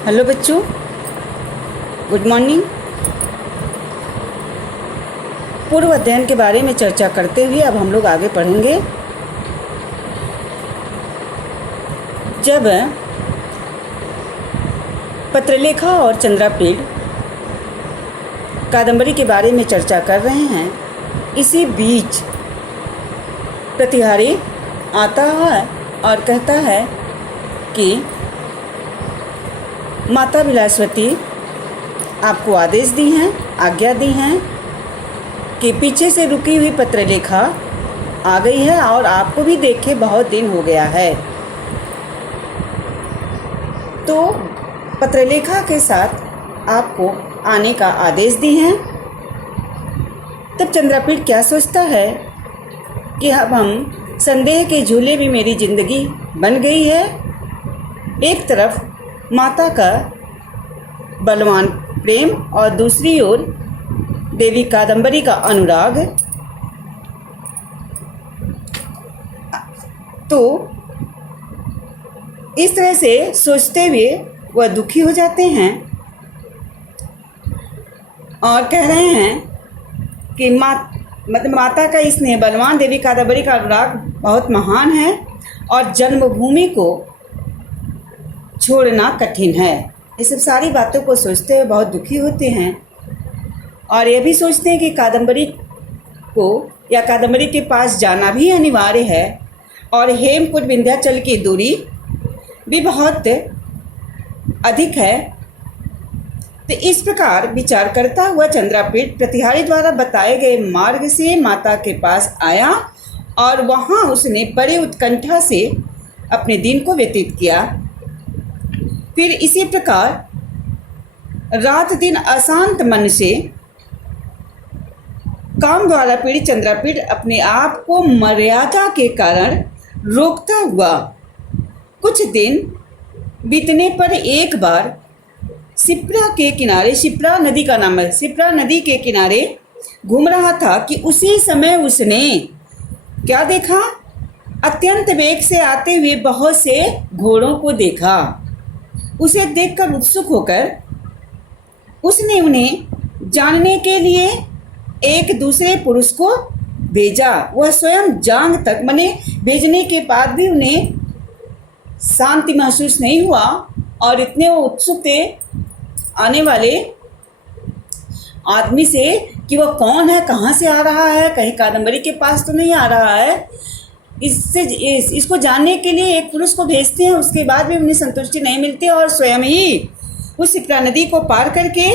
Hello बच्चों, good morning. पूर्व अध्ययन के बारे में चर्चा करते हुए अब हम लोग आगे पढ़ेंगे। जब पत्रलेखा और चंद्रापीड़ कादंबरी के बारे में चर्चा कर रहे हैं, इसी बीच प्रतिहारी आता है और कहता है कि माता विलासवती आपको आदेश दी हैं, आज्ञा दी हैं कि पीछे से रुकी हुई पत्रलेखा आ गई है और आपको भी देखे बहुत दिन हो गया है। तो पत्रलेखा के साथ आपको आने का आदेश दी हैं। तब चंद्रापीड़ क्या सोचता है कि अब हम संदेह के झूले में मेरी ज़िंदगी बन गई है। एक तरफ माता का बलवान प्रेम और दूसरी ओर देवी कादंबरी का अनुराग। तो इस तरह से सोचते हुए वह दुखी हो जाते हैं और कह रहे हैं कि माता का स्नेह, बलवान देवी कादंबरी का अनुराग बहुत महान है और जन्मभूमि को छोड़ना कठिन है। ये सब सारी बातों को सोचते हुए बहुत दुखी होते हैं और ये भी सोचते हैं कि कादंबरी को या कादंबरी के पास जाना भी अनिवार्य है और हेमकूट विंध्याचल की दूरी भी बहुत अधिक है। तो इस प्रकार विचार करता हुआ चंद्रापीड़ प्रतिहारी द्वारा बताए गए मार्ग से माता के पास आया और वहाँ उसने बड़े उत्कंठा से अपने दिन को व्यतीत किया। फिर इसी प्रकार रात दिन अशांत मन से काम द्वारा पीड़ित चंद्रापीड़ अपने आप को मर्यादा के कारण रोकता हुआ कुछ दिन बीतने पर एक बार शिप्रा के किनारे, शिप्रा नदी का नाम है, शिप्रा नदी के किनारे घूम रहा था कि उसी समय उसने क्या देखा? अत्यंत वेग से आते हुए बहुत से घोड़ों को देखा। उसे देखकर उत्सुक होकर उसने उन्हें जानने के लिए एक दूसरे पुरुष को भेजा। वह स्वयं जांग तक भेजने के बाद भी उन्हें शांति महसूस नहीं हुआ और इतने वो उत्सुक थे आने वाले आदमी से कि वह कौन है, कहाँ से आ रहा है, कहीं कादंबरी के पास तो नहीं आ रहा है। इसको जानने के लिए एक पुरुष को भेजते हैं, उसके बाद भी उन्हें संतुष्टि नहीं मिलती और स्वयं ही उस शिप्रा नदी को पार करके,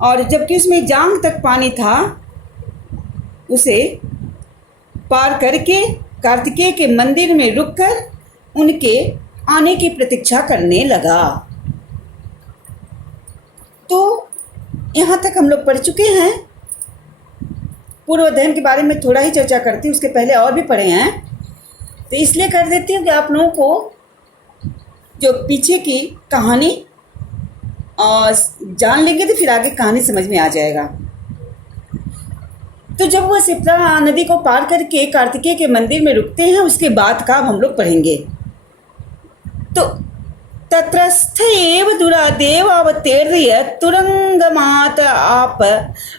और जबकि उसमें जांग तक पानी था, उसे पार करके कार्तिकेय के मंदिर में रुककर उनके आने की प्रतीक्षा करने लगा। तो यहाँ तक हम लोग पढ़ चुके हैं। पूर्व अध्ययन के बारे में थोड़ा ही चर्चा करती हूँ, उसके पहले और भी पढ़े हैं, तो इसलिए कर देती हूँ कि आप लोगों को जो पीछे की कहानी जान लेंगे तो फिर आगे कहानी समझ में आ जाएगा। तो जब वह शिप्रा नदी को पार करके कार्तिकेय के मंदिर में रुकते हैं, उसके बाद का हम लोग पढ़ेंगे। तो तत्रस्थ एव दुरादेव अवतीर्य तुरंगमात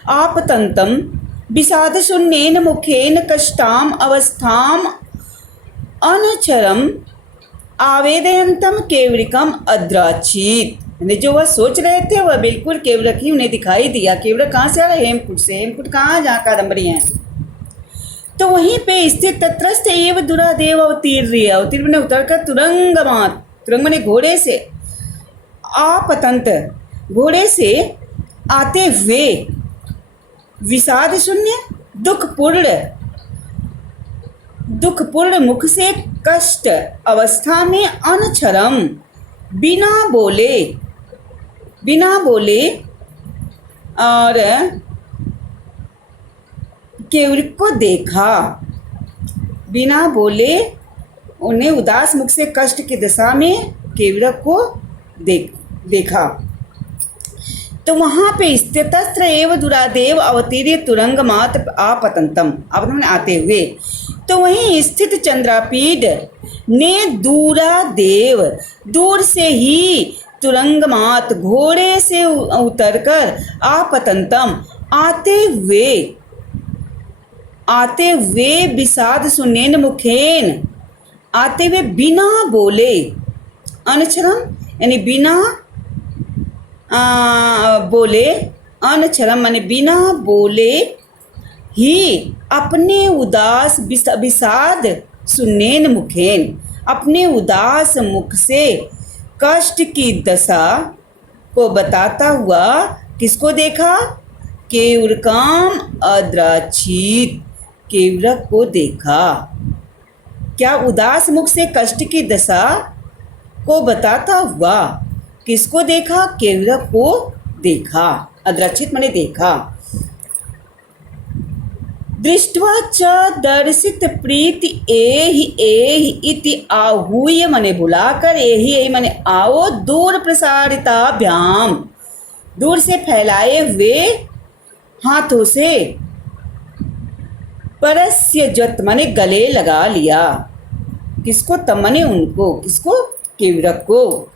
आपतंतम विषाद शून्येन मुखेन कष्टाम अवस्थाम अनचरम आवेदयंतम केवरिकम अद्राचीत। जो वह सोच रहे थे वह बिल्कुल केवरक ही उन्हें दिखाई दिया। केवरक कहाँ से आ रहा है? हेमकूट से। हेमकूट कहाँ, जहाँ कादंबरी है। तो वहीं पे स्थित तत्रस्थ एव दुरादेव अवतीर्य, अवतीर्य ने उतरकर तुरंगमात, तुरंग मने घोड़े से, आपतंत घोड़े से आते हुए, विषाद शून्य दुखपूर्ण मुख से कष्ट अवस्था में अनछरम बिना बोले और केवरक को देखा। बिना बोले उन्हें उदास मुख से कष्ट की दशा में केवरक को देखा। तो वहाँ पे स्थितस्त्र एव दुरादेव अवतीर्य तुरंगमात आपतंतम, आपतंतम आते हुए, तो वहीं स्थित चंद्रापीड ने दूर से ही तुरंगमात घोड़े से उतरकर आपतंतम आते हुए विषाद सुनेन मुखेन, आते हुए बिना बोले, अनक्षरम यानी बिना बोले, अनक्षरम माने बिना बोले ही अपने उदास विषाद सुनेन मुखेन, अपने उदास मुख से कष्ट की दशा को बताता हुआ किसको देखा? केवरकम अद्राक्षित केवरक को देखा। क्या उदास मुख से कष्ट की दशा को बताता हुआ किसको देखा? केवरक को देखा। अद्राक्षित माने देखा। दृष्ट्वा च दर्शित प्रीति एहि इति आहूय माने बुलाकर, एहि माने आओ, दूर प्रसारिताभ्याम दूर से फैलाए हुए हाथों से, परस्य जत माने गले लगा लिया। किसको? तब माने उनको, किसको? केवरक को।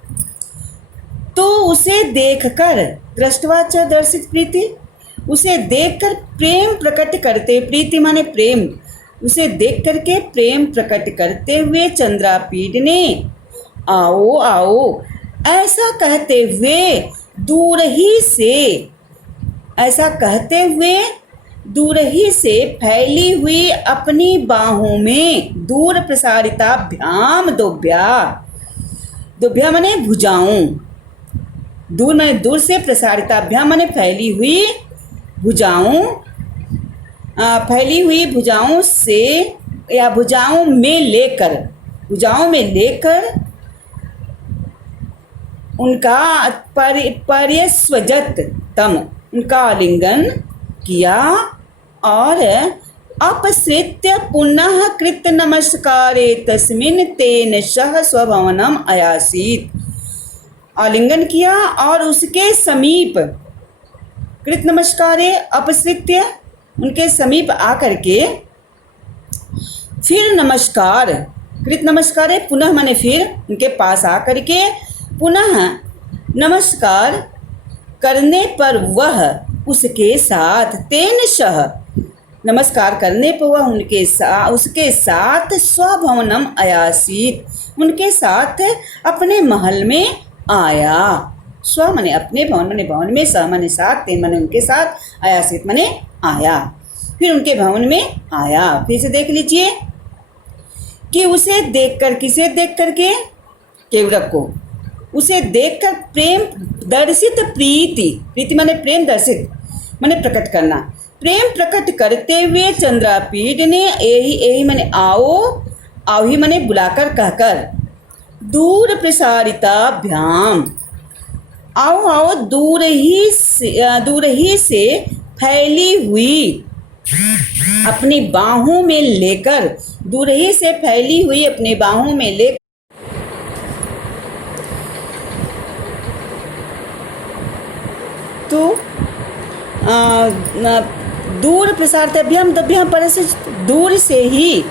तो उसे देखकर दृष्टवा च दर्शित प्रीति, उसे देखकर प्रेम प्रकट करते, प्रीति माने प्रेम, उसे देख करके प्रेम प्रकट करते हुए चंद्रापीड ने आओ आओ ऐसा कहते हुए दूर ही से, ऐसा कहते हुए दूर ही से फैली हुई अपनी बाहों में, दूर प्रसारिताभ्याम दोभ्या माने भुजाओं, दूर माने दूर से, प्रसारिताभ्याम माने फैली हुई भुजाओं, फैली हुई भुजाओं से या भुजाओं में लेकर उनका पर्यस्वजत तम, उनका आलिंगन किया और अपसृत्य पुनः कृत नमस्कारे तस्मिन् तेन सह स्वभवनम आयासीत। आलिंगन किया और उसके समीप कृत नमस्कारे अपसृत्य, उनके समीप आकर के फिर नमस्कार, कृत नमस्कारे पुनः माने फिर, उनके पास आकर के पुनः नमस्कार करने पर वह उसके साथ, तेन सह नमस्कार करने पर वह उसके साथ स्वभवनम आयासीत, उनके साथ अपने महल में आया। स्व माने अपने, भवन माने भवन में, सह माने साथ, तेन माने उनके साथ, आयासीत माने आया, फिर उनके भवन में आया। फिर से देख लीजिए कि उसे देखकर, किसे देख करके? केवरक को। उसे देखकर प्रेम दर्शित प्रीति माने प्रेम, दर्शित माने प्रकट करना, प्रेम प्रकट करते हुए चंद्रापीड ने एहि माने आओ ही माने बुलाकर, कहकर, दूर प्रसारिताभ्याम आओ दूर ही से फैली हुई अपनी बाहों में लेकर, दूर ही से फैली हुई अपनी बाहों में लेकर, तो दूर प्रसारिताभ्याम दभ्याम परस्य, दूर से ही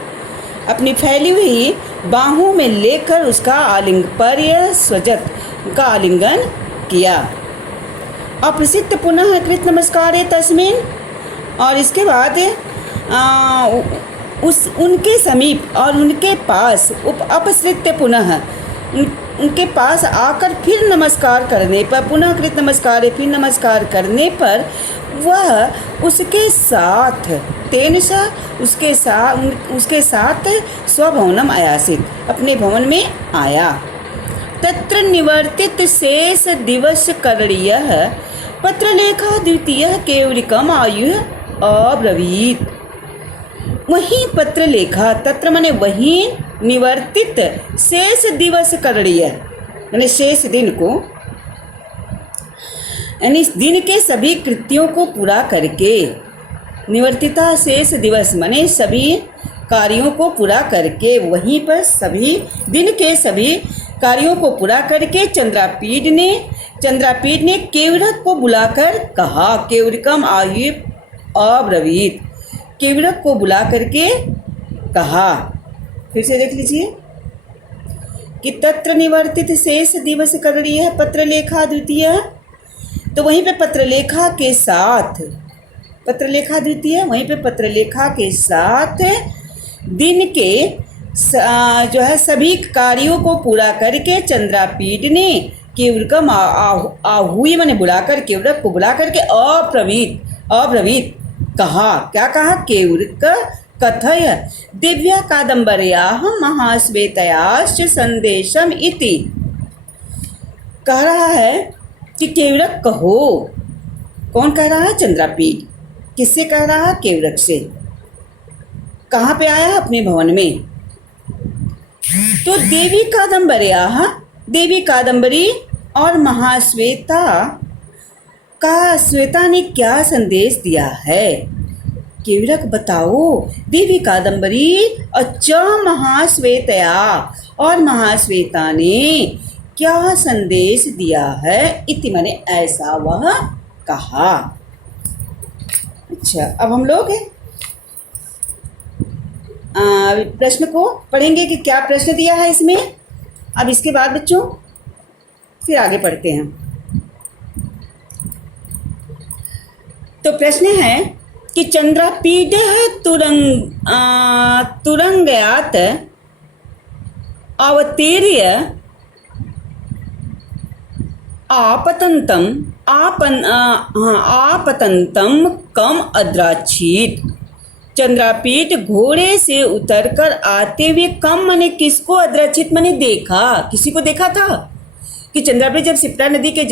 अपनी फैली हुई बाहों में लेकर उसका पर्यस्वजत, उनका आलिंगन किया। अप्रसिद्ध पुनः कृत नमस्कारे तस्मिन्, और इसके बाद उनके समीप और उनके पास अपसृत्य पुनः, उनके पास आकर फिर नमस्कार करने पर, पुनः कृत नमस्कारे फिर नमस्कार करने पर वह उसके साथ, तेन सा उसके साथ स्वभवनम आयासीत, अपने भवन में आया। तत्र निवर्तित शेष दिवस करणीयः पत्रलेखा द्वितीयः केवलिकम आयु अब्रवीत। वहीं पत्रलेखा, तत्र माने वहीं, निवर्तित शेष दिवस करणीय यानी शेष दिन को, यानी दिन के सभी कृत्यों को पूरा करके, निवर्तिता शेष दिवस माने सभी कार्यों को पूरा करके, वहीं पर सभी दिन के सभी कार्यों को पूरा करके चंद्रापीड ने केवरक को बुलाकर कहा, केवरकम आयु अब्रवीत, केवरक को बुला करके कहा। फिर से देख लीजिए कि तत्र निवर्तित शेष दिवस करणीय पत्रलेखा द्वितीय, तो वहीं पे पत्रलेखा के साथ, पत्रलेखा द्वितीय वहीं पे पत्रलेखा के साथ दिन के जो है सभी कार्यों को पूरा करके चंद्रापीठ ने केवड़कम आहूय माने बुलाकर, केवड़क को बुला करके अब्रवीत कहा। क्या कहा? केवड़क कथय दिव्या कादम्बर्याः महाश्वेतयाश्च संदेशम इति। कह रहा है कि केवड़क कहो। कौन कह रहा है? चंद्रापीठ। किससे कह रहा है? केवड़क से। कहाँ पे आया? अपने भवन में। तो देवी कादम्बर्याः, देवी कादम्बरी और महाश्वेता का श्वेता ने क्या संदेश दिया है? केवड़क बताओ। देवी कादम्बरी अच्छा महाश्वेतया और महाश्वेता ने क्या संदेश दिया है? इति माने ऐसा वह कहा। अच्छा, अब हम लोग प्रश्न को पढ़ेंगे कि क्या प्रश्न दिया है इसमें। अब इसके बाद बच्चों फिर आगे पढ़ते हैं। तो प्रश्न है कि चंद्रापीठ तुरंगयात अवतीर्य आपतंतम कम अद्राक्षित। चंद्रापीठ घोड़े से उतरकर आते हुए कम माने किसको, अद्राक्षित माने देखा। किसी को देखा था कि चंद्रापीठ जब शिप्रा नदी के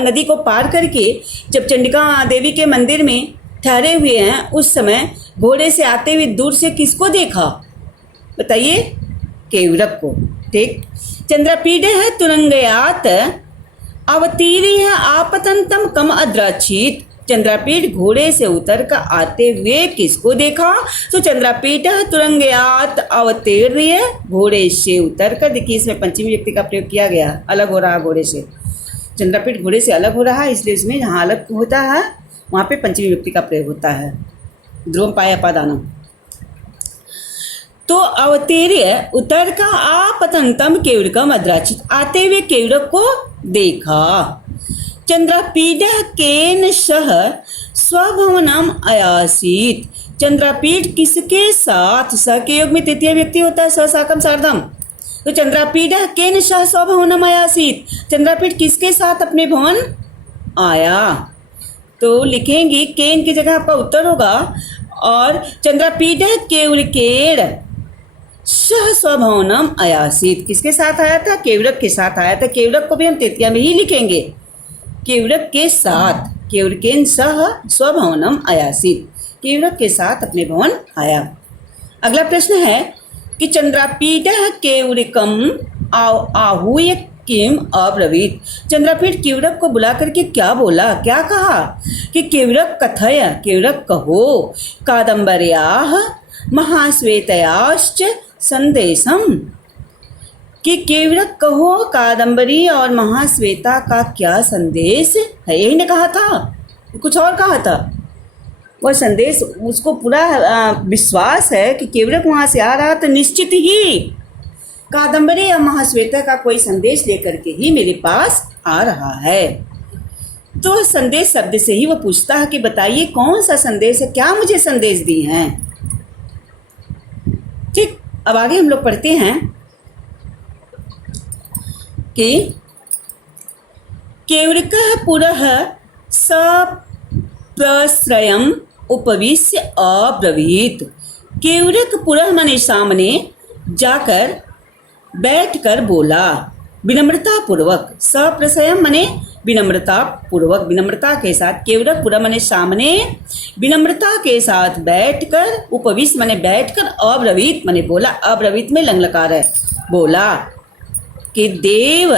नदी को पार करके जब चंडिका देवी के मंदिर में ठहरे हुए हैं, उस समय घोड़े से आते हुए दूर से किसको देखा? बताइए। केवड़क को। ठीक। चंद्रापीठ है तुरंगयात अवतीर्य आपतंतम कम अद्राक्षित। चंद्रापीठ घोड़े से उतर कर आते हुए किसको देखा? तो चंद्रापीठ तुरंगयात अवतीर्य, घोड़े से उतर कर। देखिए इसमें पंचमी व्यक्ति का प्रयोग किया गया, अलग हो रहा घोड़े से। चंद्रापीठ घोड़े से अलग हो रहा है, इसलिए इसमें जहाँ अलग होता है वहाँ पे पंचमी व्यक्ति का प्रयोग होता है। ध्रुवम पाया पादानम। तो अवतीर्य उतर का आपतंतम केवड़कम अद्राक्षित, आते हुए केवड़क को देखा। चंद्रापीठ केन सह स्वभवनम अयासीत। चंद्रापीठ किसके साथ? स के योग में तृतीय व्यक्ति होता है, स साकम सार्धम। तो चंद्रापीठ केन सह स्वभवनम अयासीत। चंद्रापीठ किसके साथ अपने भवन आया? तो लिखेंगे केन की जगह आपका उत्तर होगा, और चंद्रापीठ केवड़केण सह स्वभवनम अयासीत। किसके साथ आया था? केवड़क के साथ आया था। केवड़क को भी हम तृतीया में ही लिखेंगे, केवड़क के साथ। केवड़केन सह स्वभवनम अयासीत, केवड़क के साथ अपने भवन आया। अगला प्रश्न है कि चंद्रापीठ केवड़कम आहूय किम अब्रवीत। चंद्रापीठ केवड़क को बुला करके क्या बोला? क्या कहा? कि केवड़क कथय, केवड़क कहो, कादम्बर्याः महाश्वेतयाश्च संदेशम। कि केवड़क कहो कादम्बरी और महाश्वेता का क्या संदेश है? यही ने कहा था, कुछ और कहा था? वह संदेश, उसको पूरा विश्वास है कि केवड़क वहाँ से आ रहा, तो निश्चित ही कादम्बरी या महाश्वेता का कोई संदेश लेकर के ही मेरे पास आ रहा है। तो संदेश शब्द से ही वो पूछता है कि बताइए कौन सा संदेश है, क्या मुझे संदेश दी हैं। ठीक। अब आगे हम लोग पढ़ते हैं कि केवड़कः पुरः सप्रश्रयम् उपविश्य अब्रवीत। केवड़क पुरः माने सामने जाकर बैठकर बोला, विनम्रता पूर्वक। सप्रशयम माने विनम्रता पूर्वक, विनम्रता के साथ। केवड़क पुरः माने सामने, विनम्रता के साथ बैठकर, उपविश्य माने बैठकर, अब्रवीत माने बोला। अब्रवीत में लंग लकार है। बोला कि देव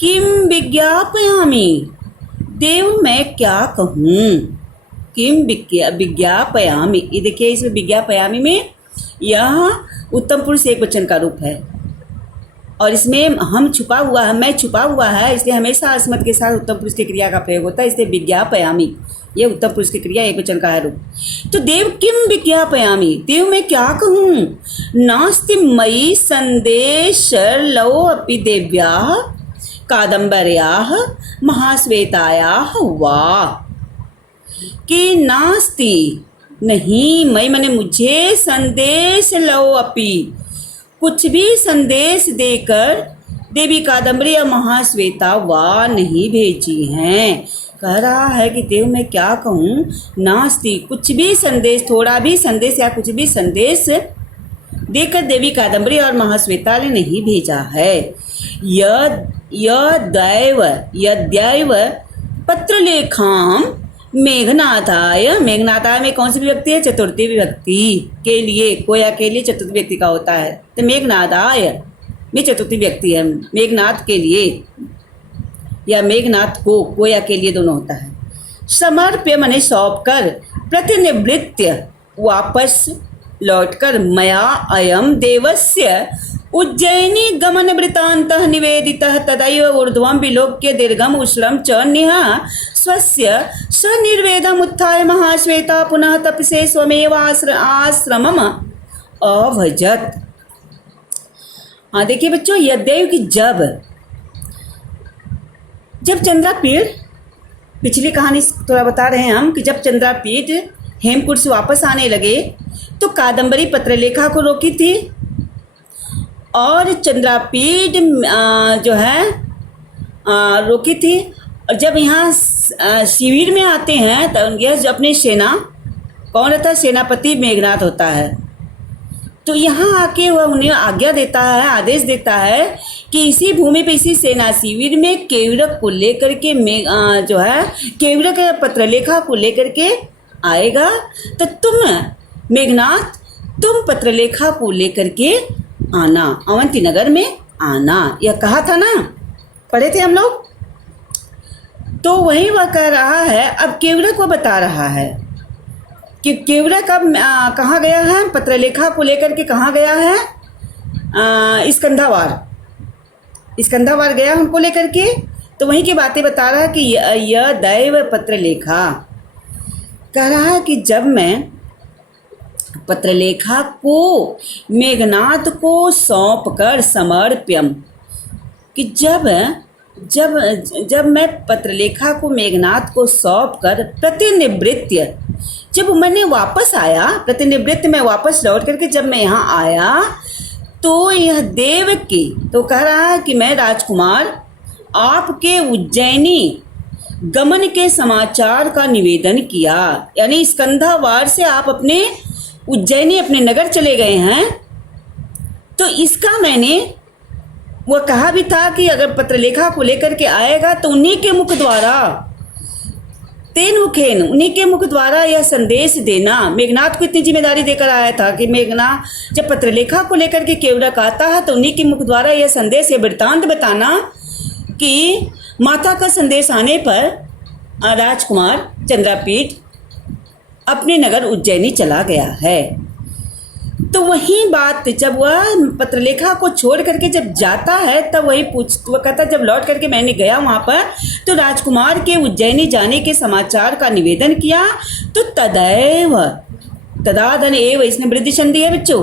किम विज्ञापयामि, देव मैं क्या कहूँ। किम विज्ञापयामि, ये देखिए इसमें विज्ञापयामि में यह उत्तम पुरुष एक वचन का रूप है। और इसमें हम छुपा हुआ है, मैं छुपा हुआ है, इसलिए हमेशा अस्मत् के साथ उत्तम पुरुष की क्रिया का प्रयोग होता है, इसलिए विज्ञापयामी, ये उत्तम पुरुष की क्रिया एक वचन का है रूप। तो देव किम विज्ञापयामी, देव मैं क्या कहूँ, नास्ति मयि संदेश लौ अपि देव्याः कादम्बर्याः महाश्वेतायाः वा, कि नास्ति नहीं, मई मैंने मुझे संदेश लो अपी, कुछ भी संदेश देकर देवी कादम्बरी या महाश्वेता वा नहीं भेजी हैं। कह रहा है कि देव मैं क्या कहूँ, नास्ति कुछ भी संदेश, थोड़ा भी संदेश या कुछ भी संदेश देकर देवी कादम्बरी और महाश्वेता ने नहीं भेजा है। यद्यैव पत्रलेखाम मेघनाथाय, मेघनाथाय में कौन सी विभक्ति है, चतुर्थी विभक्ति के लिए, कोया के लिए चतुर्थी व्यक्ति का होता है, तो मेघनाथाय में चतुर्थी व्यक्ति है, मेघनाथ के लिए या मेघनाथ को, कोया के लिए दोनों होता है। समर्प्य मने सौंप कर, प्रतिनिवृत्य वापस लौटकर, मया अयम देवस्य उज्जयिनी गमन वृत्तान्तः निवेदितः तदैव ऊर्ध्वं विलोक्य दीर्घम उष्णं च निह स्वस्य स्वनिर्वेदम् उत्थाय महाश्वेता पुनः तपसे स्वमेव आश्रमम् अभजत। हाँ देखिए बच्चों, यद्यैव कि जब चंद्रापीठ, पिछली कहानी थोड़ा बता रहे हैं हम कि जब चंद्रापीठ हेमकूट से वापस आने लगे तो कादम्बरी पत्रलेखा को रोकी थी, और चंद्रापीठ जो है रोकी थी। और जब यहाँ शिविर में आते हैं तो यह अपनी सेना, कौन रहता है, सेनापति मेघनाथ होता है, तो यहाँ आके वह उन्हें आज्ञा देता है, आदेश देता है कि इसी भूमि पे, इसी सेना शिविर में केवरक को लेकर के जो है केवरक पत्रलेखा को लेकर के आएगा, तो तुम मेघनाथ, तुम पत्रलेखा को लेकर के आना, अवंती नगर में आना, यह कहा था ना, पढ़े थे हम लोग। तो वही वह कह रहा है, अब केवरक को बता रहा है कि केवरक अब कहाँ गया है, पत्रलेखा को लेकर के कहाँ गया है, स्कंधावार गया उनको लेकर के। तो वहीं की बातें बता रहा है कि यह दैव पत्रलेखा, कह रहा है कि जब मैं पत्रलेखा को मेघनाथ को सौंप कर, समर्प्यम, कि जब मैं पत्रलेखा को मेघनाथ को सौंप कर, प्रतिनिवृत्य, जब मैंने वापस आया, प्रतिनिवृत्त में वापस लौट करके जब मैं यहाँ आया, तो यह देव की, तो कह रहा है कि मैं राजकुमार आपके उज्जैनी गमन के समाचार का निवेदन किया, यानी स्कंधावार से आप अपने उज्जैनी, अपने नगर चले गए हैं, तो इसका मैंने वह कहा भी था कि अगर पत्रलेखा को लेकर के आएगा तो उन्हीं के मुख द्वारा, तेन मुखेन, उन्हीं के मुख द्वारा यह संदेश देना। मेघनाथ को इतनी जिम्मेदारी देकर आया था कि मेघनाथ जब पत्रलेखा को लेकर के केवरक आता है तो उन्हीं के मुख द्वारा यह संदेश, यह वृत्तांत बताना कि माता का संदेश आने पर राजकुमार चंद्रापीठ अपने नगर उज्जैनी चला गया है। तो वही बात, जब वह पत्रलेखा को छोड़ करके जब जाता है तब वही वह कहता, जब लौट करके मैंने गया वहाँ पर तो राजकुमार के उज्जैनी जाने के समाचार का निवेदन किया, तो तदैव, तदादन एव, इसमें वृद्धि संधि है बच्चों,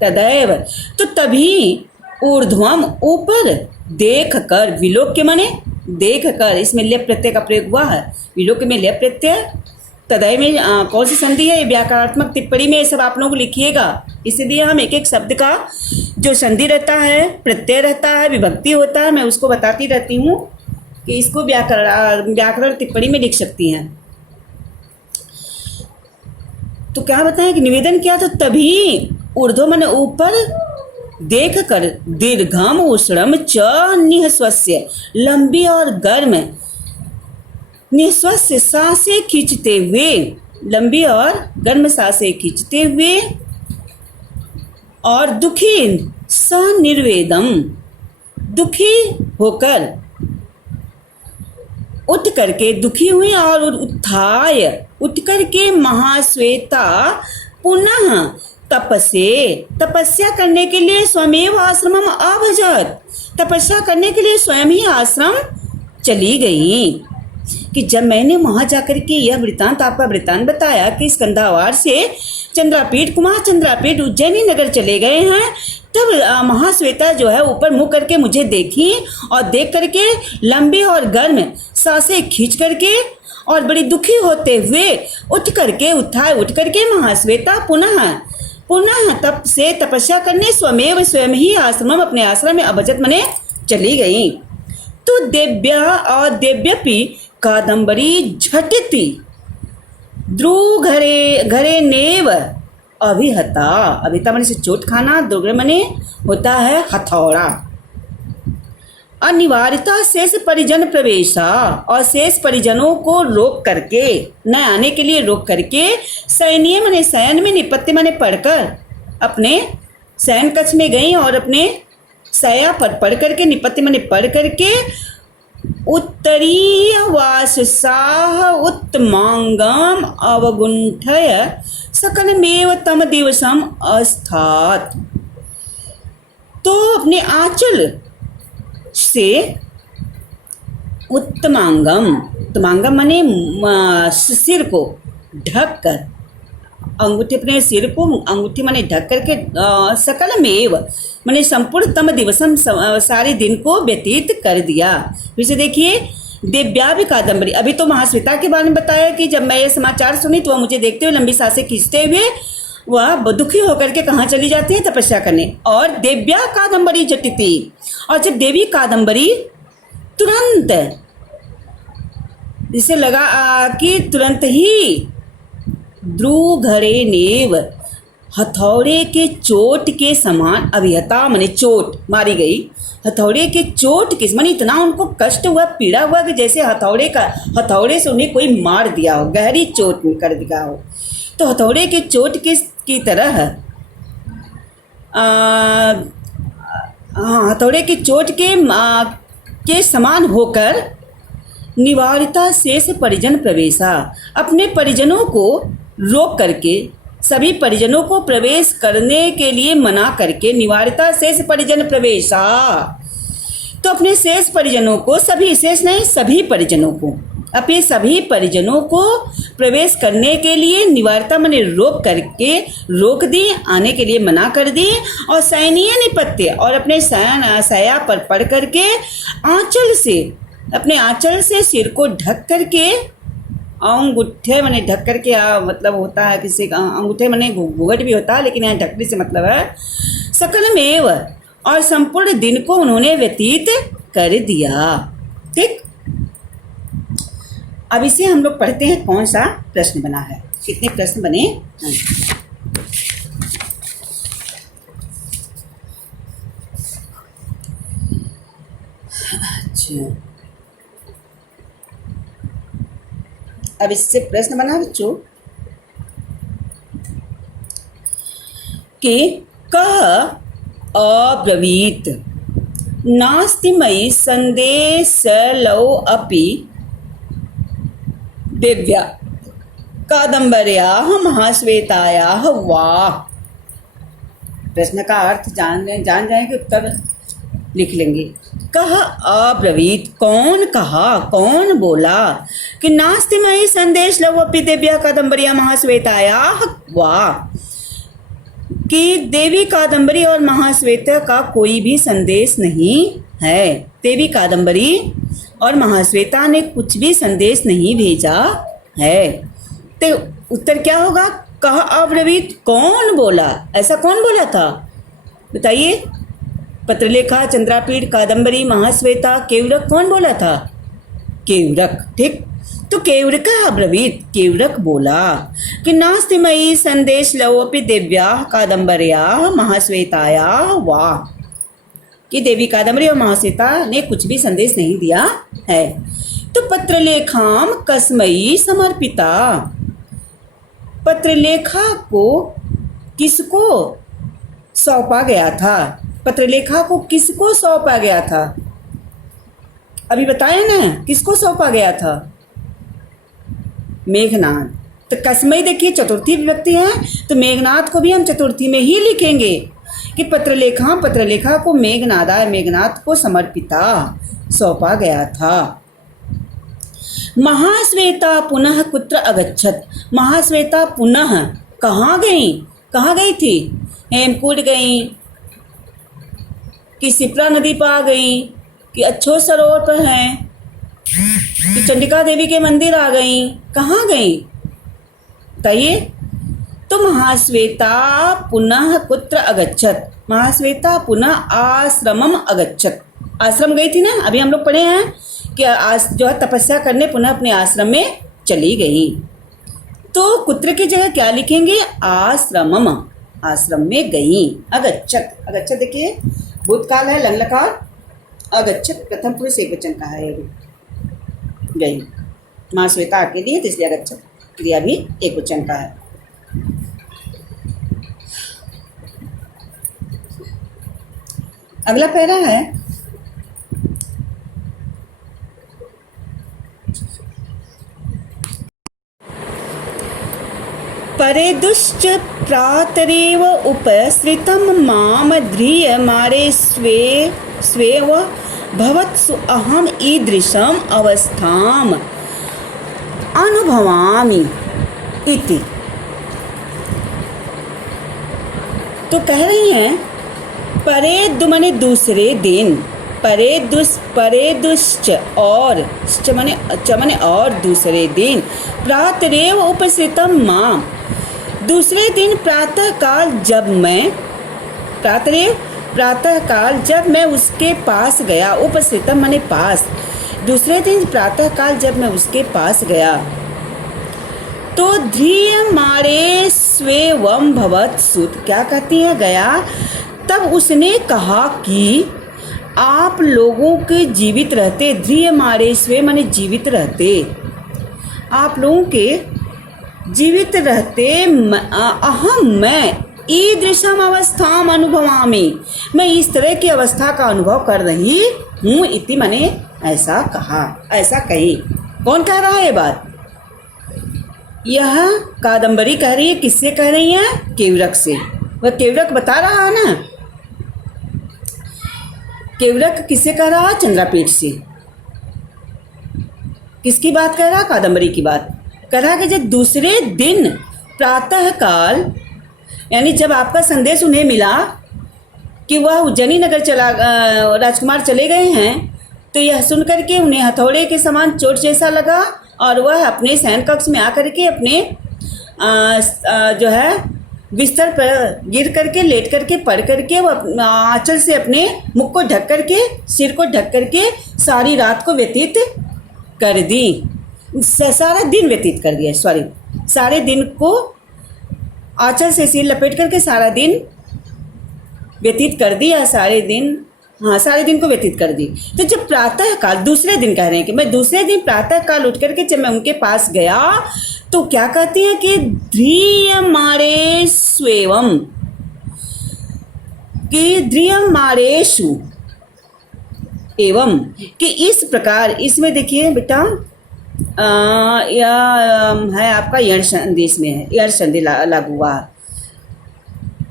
तदैव, तो तभी ऊर्ध्वम, ऊपर, देख कर, विलोक्य माने देख कर, इसमें लेप प्रत्यय का प्रयोग हुआ है, विलोक्य में लेप प्रत्यय, तदै में कौन सी संधि है, व्याकरणात्मक टिप्पणी में ये सब आप लोग लिखिएगा। इसलिए हम एक एक शब्द का जो संधि रहता है, प्रत्यय रहता है, विभक्ति होता है, मैं उसको बताती रहती हूँ कि इसको व्याकरण टिप्पणी में लिख सकती हैं। तो क्या बताएं कि निवेदन किया, तो तभी ऊर्ध्व मन ऊपर देख कर, दीर्घम उष्णम च निःश्वस्य, लंबी और गर्म, निःश्वास सांसें खींचते हुए, लंबी और गर्म सांसें खींचते हुए, और दुखी सनिर्वेदम, दुखी होकर, उठ करके दुखी हुई, और उत्थाय, उठ करके महाश्वेता पुनः तप से तपस्या करने के लिए स्वयमेव आश्रमम अभजत, तपस्या करने के लिए स्वयं ही आश्रम चली गई। कि जब मैंने वहाँ जाकर के यह वृत्तांत, आपका वृत्तांत बताया कि स्कंधावार से चंद्रापीठ, कुमार चंद्रापीठ उज्जैनी नगर चले गए हैं, तब महाश्वेता जो है ऊपर मुँह करके मुझे देखी और देख करके लंबी और गर्म सांसें खींच करके और बड़ी दुखी होते हुए उठ करके महाश्वेता पुनः तप से तपस्या करने स्वयं ही आश्रम, अपने आश्रम में अभजत मने चली गई। तो देव्यपि कादम्बरी झटिति ध्रुव घरे नेव अभिहता, अभिता मने से चोट खाना, दुर्ग मने होता है हथौड़ा। अनिवार्यता शेष परिजन प्रवेशा, और शेष परिजनों को रोक करके, न आने के लिए रोक करके, सैन्य मने शयन में, निपत्ति मने पढ़कर अपने शयन कक्ष में गई और अपने शया पर पढ़ करके, निपत्ति मने पढ़ करके, उत्तरीय वाससाह उत्तमांगम अवगुंठय सकलमेव तम दिवसम अस्थात। तो अपने आंचल से उत्तमांगम माने सिर को ढक कर, अंगूठी, अपने सिर को अंगूठी माने ढक करके, सकलमेव माने संपूर्ण तम दिवसम, सारे दिन को व्यतीत कर दिया। फिर से देखिए, देव्यापि कादम्बरी, अभी तो महाश्वेता के बारे में बताया कि जब मैं ये समाचार सुनी तो वह मुझे देखते हुए लंबी सांसें खींचते हुए वह दुखी होकर के कहाँ चली जाती है, तपस्या करने। और देव्या कादम्बरी झटिति, और जब देवी कादम्बरी तुरंत, जिसे लगा कि तुरंत ही ध्रुव घरे नेव, हथौड़े के चोट के समान, अभिहता माने चोट मारी गई, हथौड़े के चोट के माने इतना उनको कष्ट हुआ, पीड़ा हुआ कि जैसे हथौड़े से उन्हें कोई मार दिया हो, गहरी चोट कर दिया हो। तो हथौड़े के चोट की तरह हथौड़े की चोट के समान होकर निवारिता शेष परिजन प्रवेशा, अपने परिजनों को रोक करके, सभी परिजनों को प्रवेश करने के लिए मना करके, निवारिता शेष परिजन प्रवेशा, तो अपने शेष परिजनों को, सभी शेष नहीं सभी परिजनों को, अपने सभी परिजनों को प्रवेश करने के लिए निवारता माने रोक दी, आने के लिए मना कर दी। और सैनीय निपत्य, और अपने सया पर पड़ करके अपने आंचल से सिर को ढक करके, अंगूठे माने ढक करके, मतलब होता है किसी का अंगूठे माने घूंघट भी होता है, लेकिन यहाँ ढकने से मतलब है सकलमेव, और संपूर्ण दिन को उन्होंने व्यतीत कर दिया। ठीक, अब इसे हम लोग पढ़ते हैं कौन सा प्रश्न बना है, कितने प्रश्न बने। अच्छा, अब इससे प्रश्न बना बच्चों कि कह अब्रवीत नास्ति मयि संदेश लौ अपि दिव्या कादम्बर्याः महाश्वेतायाः वा। प्रश्न का अर्थ जान जाएंगे, उत्तर लिख लेंगे। कह अब्रवीत, कौन कहा, कौन बोला कि नास्ति मयि संदेश लौ अपि दिव्या कादम्बर्याः महाश्वेतायाः वा, कि देवी कादम्बरी और महाश्वेता का कोई भी संदेश नहीं है। देवी कादम्बरी और महाश्वेता ने कुछ भी संदेश नहीं भेजा है। तो उत्तर क्या होगा, कह अब्रवीत, कौन बोला, ऐसा कौन बोला था बताइए। पत्रलेखा, चंद्रापीठ, कादम्बरी, महाश्वेता, केवरक, कौन बोला था, केवरक। ठीक, तो केवरक अब्रवीत, केवरक बोला कि नास्ति मयि संदेश लौ अपि दिव्याः कादम्बर्याः महाश्वेतायाः वा, कि देवी कादम्बरी और महाश्वेता ने कुछ भी संदेश नहीं दिया है। तो पत्रलेखाम कस्मयि समर्पिता, पत्रलेखा को किसको सौंपा गया था, पत्रलेखा को किसको सौंपा गया था, अभी बताया ना, किसको सौंपा गया था, मेघनाद। तो कसमई देखिए चतुर्थी विभक्ति है, तो मेघनाथ को भी हम चतुर्थी में ही लिखेंगे कि पत्रलेखा को मेघनादाय मेघनाथ को समर्पिता सौंपा गया था। महाश्वेता पुनः कुत्र अगच्छत, महाश्वेता पुनः कहाँ गई थी? हेमकूट गई कि शिप्रा नदी पर आ गई कि अच्छो सरोवर पर हैं कि चंडिका देवी के मंदिर आ गई? कहाँ गई बताइए? तो महाश्वेता पुनः कुत्र अगच्छत, महाश्वेता पुनः आश्रमम अगच्छत, आश्रम गई थी ना, अभी हम लोग पढ़े हैं कि जो है तपस्या करने पुनः अपने आश्रम में चली गई। तो कुत्र की जगह क्या लिखेंगे? आश्रमम, आश्रम में गई। अगच्छत, अगच्छत देखिए भूतकाल है लंग लकार, अगच्छत प्रथम पुरुष एकवचन का है, गई। महाश्वेता अकेली है तो इसलिए अगच्छत क्रिया भी एकवचन का है। अगला पैरा है परेदुश्च प्रातरेव उपसृतं माम ध्रियमारे स्वेव भवत्सु अहम ईदृशम अवस्थाम अनुभवामि इति। तो कह रही हैं परेदु माने दूसरे दिन, परेदुश्च और च माने और दूसरे दिन, प्रातरेव उपसृतम माम दूसरे दिन प्रातः काल जब मैं उसके पास गया, उपसृतम माने पास, दूसरे दिन प्रातः काल जब मैं उसके पास गया तो ध्रियमारे स्वेवम भवत्सु, क्या कहती है गया, तब उसने कहा कि आप लोगों के जीवित रहते, ध्रियमारे स्वे माने जीवित रहते, आप लोगों के जीवित रहते अहम मैं ईदृशम अवस्थाम अनुभवामि, मैं इस तरह की अवस्था का अनुभव कर रही हूँ। इति माने ऐसा कहा, ऐसा कही। कौन कह रहा है ये बात? यह कादम्बरी कह रही है। किससे कह रही है? केवरक से। वह केवरक बता रहा है ना, केवरक किससे कह रहा है? चंद्रापीठ से। किसकी बात कह रहा है? कादम्बरी की बात कह रहा है कि जब दूसरे दिन प्रातः काल, यानी जब आपका संदेश उन्हें मिला कि वह उज्जैनी नगर राजकुमार चले गए हैं, तो यह सुनकर के उन्हें हथौड़े के समान चोट जैसा लगा और वह अपने शयन कक्ष में आकर के अपने जो है बिस्तर पर गिर करके, लेट करके, पड़ करके, वह आंचल से अपने मुख को ढक करके, सिर को ढक करके सारी रात को व्यतीत कर दी, सारा दिन व्यतीत कर दिया, सारे दिन को आंचल से सिर लपेट करके सारा दिन व्यतीत कर दिया, सारे दिन को व्यतीत कर दी। तो जब प्रातः काल, दूसरे दिन कह रहे हैं कि मैं दूसरे दिन प्रातः काल उठ करके जब मैं उनके पास गया तो क्या कहती हैं कि ध्रियमारे स्वेवम, कि ध्रियमारेषु एवं, कि इस प्रकार, इसमें देखिए बेटा यह है आपका यण संधि, इसमें है यण संधि लागू हुआ,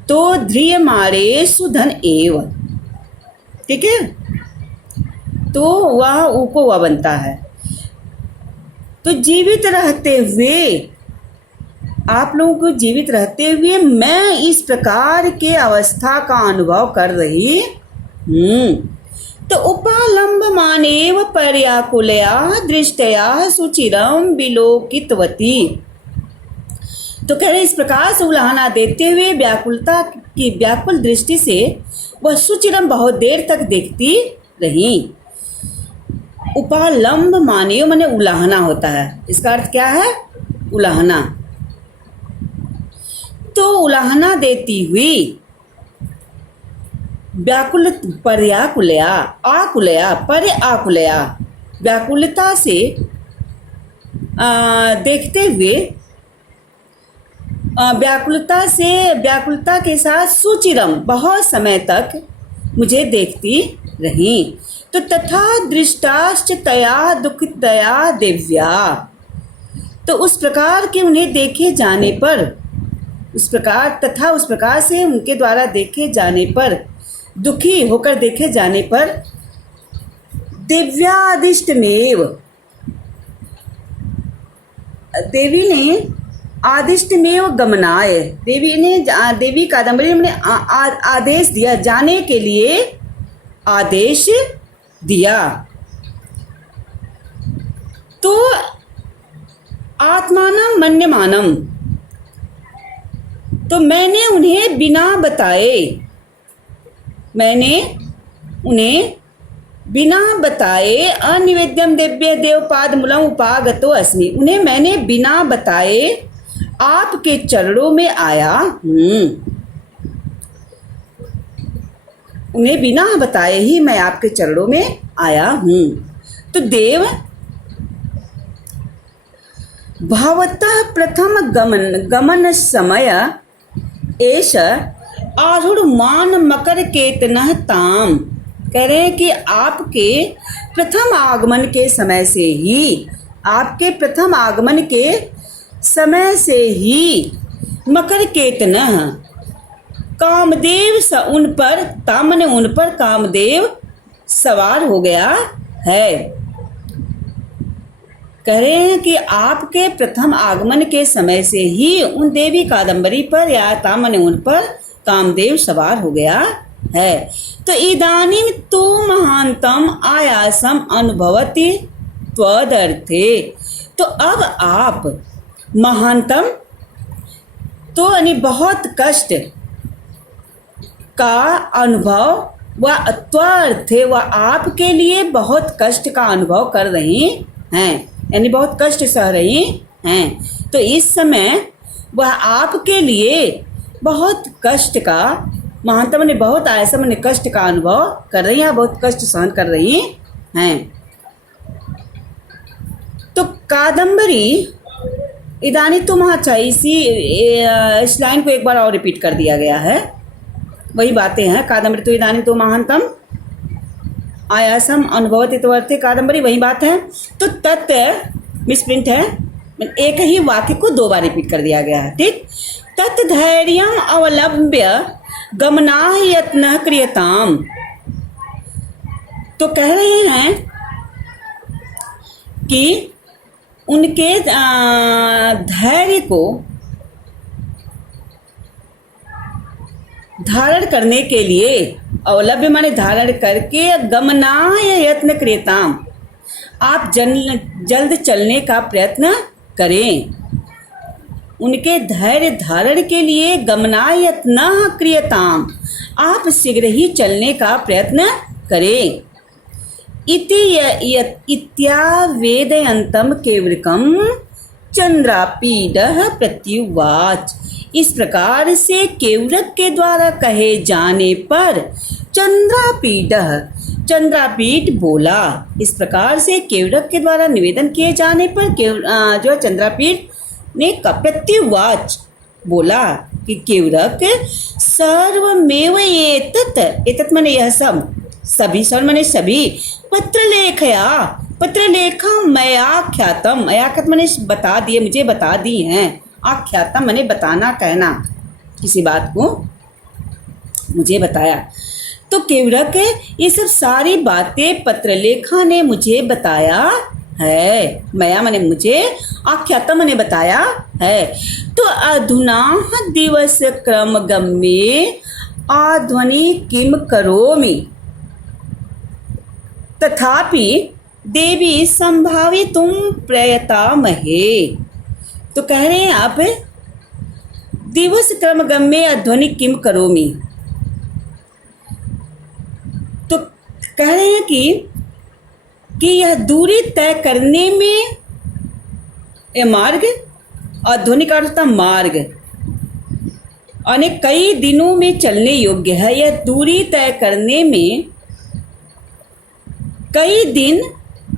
तो ध्रियमारेषु धन एव, ठीक है, तो वह ऊ को वह बनता है। तो जीवित रहते हुए, आप लोगों को जीवित रहते हुए मैं इस प्रकार के अवस्था का अनुभव कर रही हूँ। तो उपालंबमानेव पर्याकुलया दृष्टया सुचिरम विलोकितवती, तो कह रहे इस प्रकार से उलाहना देते हुए व्याकुलता की व्याकुल दृष्टि से वह सुचिरम बहुत देर तक देखती रही। उपालंब मानेव माने उलाहना होता है, इसका अर्थ क्या है? उलाहना। तो उलाहना देती हुई व्याकुल पर्याकुलया आकुलया पर्याकुलया, व्याकुलता से देखते हुए, व्याकुलता के साथ सुचिरम बहुत समय तक मुझे देखती रही। तो तथा दृष्टाश्च तया दुखितया दिव्या, तो उस प्रकार के उन्हें देखे जाने पर, उस प्रकार से उनके द्वारा देखे जाने पर, दुखी होकर देखे जाने पर, दिव्यादिष्टमेव, देवी ने आदिष्टमेव गमनाय, देवी कादम्बरी ने आदेश दिया, जाने के लिए आदेश दिया। तो आत्मानं मन्यमानम, तो मैंने उन्हें बिना बताए अनिवेद्यम दिव्य देवपाद मूलम उपागतो अस्मि, उन्हें मैंने बिना बताए आपके चरणों में आया हूँ। उन्हें बिना बताए ही मैं आपके चरणों में आया हूँ। तो देव भवतः प्रथम गमन समय एष आरूढ़ मकर केतनः ताम, कह रहे हैं कि आपके प्रथम आगमन के समय से ही मकर केतनः कामदेव उन पर, तामने उन पर कामदेव सवार हो गया है। कह रहे हैं कि आपके प्रथम आगमन के समय से ही उन देवी कादम्बरी पर या तामने उन पर कामदेव सवार हो गया है। तो इदानीं तु महांतम आयासम अनुभवति त्वदर्थे, तो अब आप महानतम, तो यानी बहुत कष्ट का अनुभव व त्वर्थे, व आपके लिए बहुत कष्ट का अनुभव कर रही हैं, यानी बहुत कष्ट सह रही हैं। तो इस समय वह आपके लिए बहुत कष्ट का, महानतम ने बहुत आयसम ने कष्ट का अनुभव कर रही हैं, बहुत कष्ट सहन कर रही हैं। तो कादम्बरी इदानी तुम इस लाइन को एक बार और रिपीट कर दिया गया है, वही बातें हैं। कादम्बरी तो इदानी तो महानतम आयासम अनुभवति त्वर्थे कादम्बरी, वही बात है। तो तत् मिसप्रिंट है, एक ही वाक्य को दो बार रिपीट कर दिया गया है, ठीक। तत् धैर्यम अवलंब्य गमनाह यत्न क्रियताम, तो कह रहे हैं कि उनके धैर्य को धारण करने के लिए, अवलंब्य माने धारण करके, गमनाय यत्न क्रियताम, आप जल्द चलने का प्रयत्न करें। उनके धैर्य धारण के लिए गमनाय यत्न क्रियताम, आप शीघ्र ही चलने का प्रयत्न करें। इत्यावेदयन्तं केवृकं चंद्रापीडः प्रत्युवाच, इस प्रकार से केवृक के द्वारा कहे जाने पर चंद्रापीठ बोला। इस प्रकार से केवृक के द्वारा निवेदन किए जाने पर जो चंद्रापीठ ने प्रत्युवाच बोला कि केवृक सर्वमेव एतत् माने यह सब, सभी, सर्व माने सभी, पत्रलेखा मया ख्यातम, माने बता दिए, मुझे बता दी हैं। आख्यातम माने बताना, कहना, किसी बात को मुझे बताया। तो केवृक ये सब सारी बातें पत्रलेखा ने मुझे बताया है। मया माने मुझे, आख्यातम माने बताया है। तो अधुना दिवस क्रम गम्ये आध्वनि किम करोमि, तथापि देवी संभावितुम प्रयतामहे। तो कह रहे हैं आप दिवस क्रम गम्ये अध्वनि किम करोमि, तो कह रहे हैं कि यह दूरी तय करने में, यह मार्ग, अध्वनि का अर्थ मार्ग, अनेक कई दिनों में चलने योग्य है। यह दूरी तय करने में कई दिन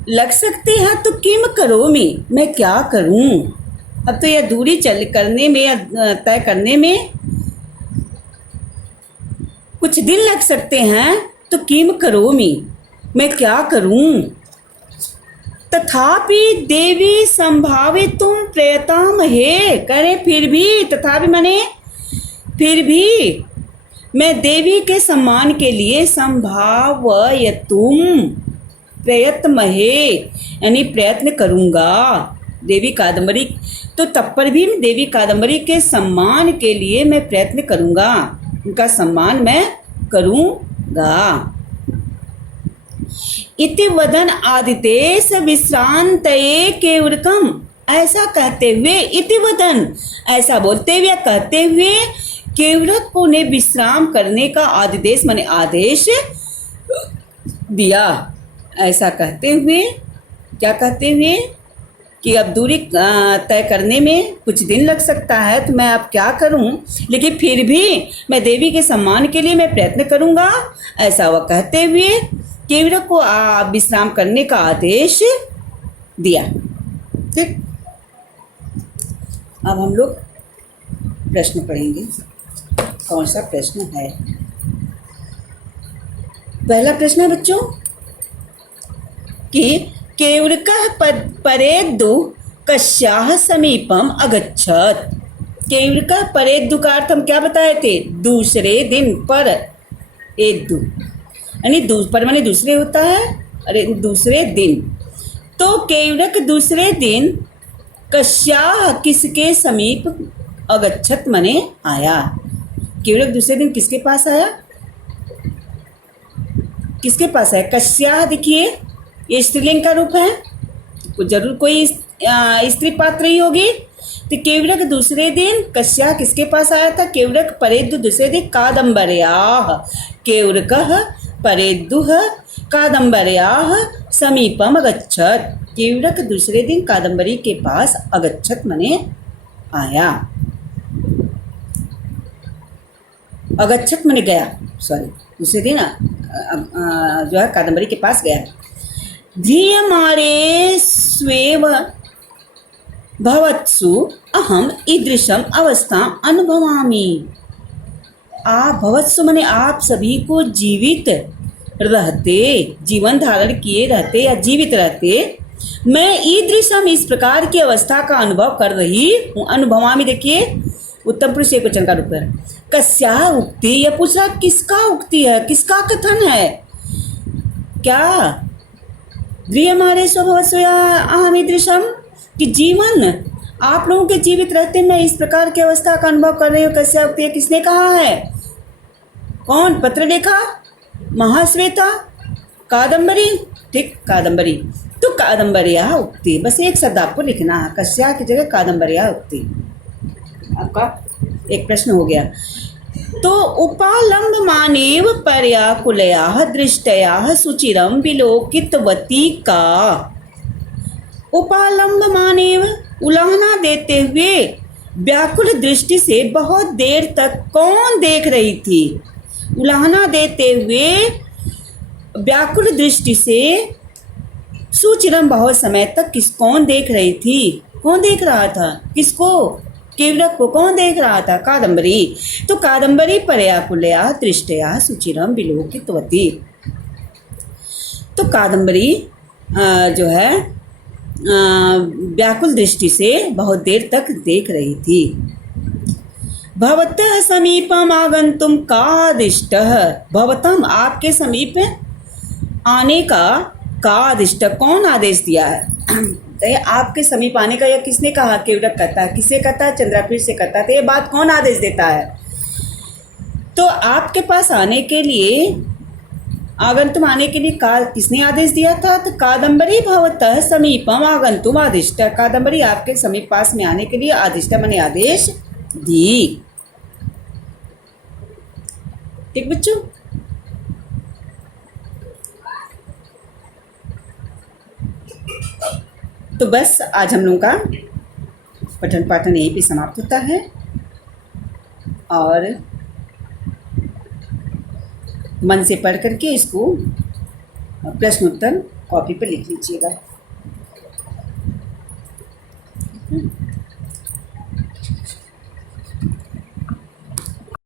लग सकते हैं। तो किम करोमि, मैं क्या करूं। अब तो यह दूरी करने में, तय करने में कुछ दिन लग सकते हैं। तो किम करोमि, मैं क्या करूं। तथापि देवी संभावितुं प्रयतामहे, करे फिर भी, तथापि माने फिर भी मैं देवी के सम्मान के लिए संभावयतुम प्रयत्महे यानी प्रयत्न करूँगा। देवी कादम्बरी तो तब पर भी देवी कादम्बरी के सम्मान के लिए मैं प्रयत्न करूँगा, उनका सम्मान मैं करूँगा। इति वदन आदितेश विश्रांतये केवरकम, ऐसा कहते हुए, इति वदन ऐसा बोलते हुए कहते हुए केवरक को ने विश्राम करने का आदिदेश माने आदेश दिया। ऐसा कहते हुए, क्या कहते हुए कि अब दूरी तय करने में कुछ दिन लग सकता है, तो मैं अब क्या करूं, लेकिन फिर भी मैं देवी के सम्मान के लिए मैं प्रयत्न करूंगा। ऐसा वह कहते हुए केवरक को विश्राम करने का आदेश दिया। ठीक, अब हम लोग प्रश्न पढ़ेंगे। कौन सा प्रश्न है? पहला प्रश्न है बच्चों कि केवरकः परेद्दु कस्याः समीपम अगच्छत। केवरकः परेद्दु का अर्थ हम क्या बताए थे? दूसरे दिन। पर एद्दु यानी पर माने दूसरे होता है, अरे दूसरे दिन। तो केवरक दूसरे दिन कस्याः किसके समीप अगच्छत माने आया। केवरक दूसरे दिन किसके पास आया? किसके पास आया? कस्याः देखिए ये स्त्रीलिंग का रूप है, तो जरूर कोई स्त्री पात्र ही होगी। तो केवरक दूसरे दिन कस्याः किसके पास आया था? केवरक परेद्दु दूसरे दिन कादम्बर्याः, केवरकः परेद्दुः कादम्बर्याः समीपम अगच्छत। केवरक दूसरे दिन कादम्बरी के पास अगच्छत मने आया। अगच्छत मने गया, सॉरी दूसरे दिन जो है कादम्बरी के पास गया। ध्रियमारे स्वेव भवत्सु अहम ईदृशम अवस्था अनुभवामि। आप भवत्सु मने आप सभी को जीवित रहते, जीवन धारण किए रहते या जीवित रहते, मैं ईदृशम इस प्रकार की अवस्था का अनुभव कर रही हूँ। अनुभवामि देखिए उत्तम पुरुष एकवचन का रूप है। कस्याः उक्ति, यह पूछ रहा किसका उक्ति है, किसका कथन है? क्या ध्रियमारे स्वभवस्व अहम ईदृशम कि जीवन आप लोगों के जीवित रहते मैं इस प्रकार की अवस्था का अनुभव कर रही हूँ। कस्याः उक्ति, किसने कहा है? कौन? पत्रलेखा, महाश्वेता, कादम्बरी। ठीक, कादम्बरी। तो कादम्बर्याः उक्ति, बस एक शब्द आपको लिखना है, कस्याः की जगह कादम्बर्याः उक्ति। आपका एक प्रश्न हो गया। तो उपालम्बमानेव पर्याकुलयाः दृष्टयाः सुचिरं विलोकितवती का। उपालम्बमानेव उलाहना देते हुए व्याकुल दृष्टि से बहुत देर तक कौन देख रही थी? उलाहना देते हुए व्याकुल दृष्टि से सुचिरम बहुत समय तक कौन देख रही थी? कौन देख रहा था? किसको? केवरक को। कौन देख रहा था? कादम्बरी। तो कादम्बरी पर्याकुलया दृष्टया सुचिरम विलोकितवती। तो कादम्बरी जो है व्याकुल दृष्टि से बहुत देर तक देख रही थी। भवतः समीपम आगंतुम का आदिष्टः, भवतम आपके समीप आने का आदिष्ट कौन आदेश दिया है? तो आपके समीप आने का यह किसने कहा? केवरक कहता है। किसे कहता है? चंद्रापीठ से कहता है। तो ये बात कौन आदेश देता है? तो आपके पास आने के लिए, आगंतुम आने के लिए किसने आदेश दिया था? तो कादम्बरी भवतः समीपम आगंतुम आदिष्ट, कादम्बरी आपके समीप पास में आने के लिए आदिष्ट मैंने आदेश दी। ठीक बच्चों, तो बस आज हम लोगों का पठन पाठन यहीं पे समाप्त होता है। और मन से पढ़ करके इसको प्रश्न उत्तर कॉपी पर लिख लीजिएगा।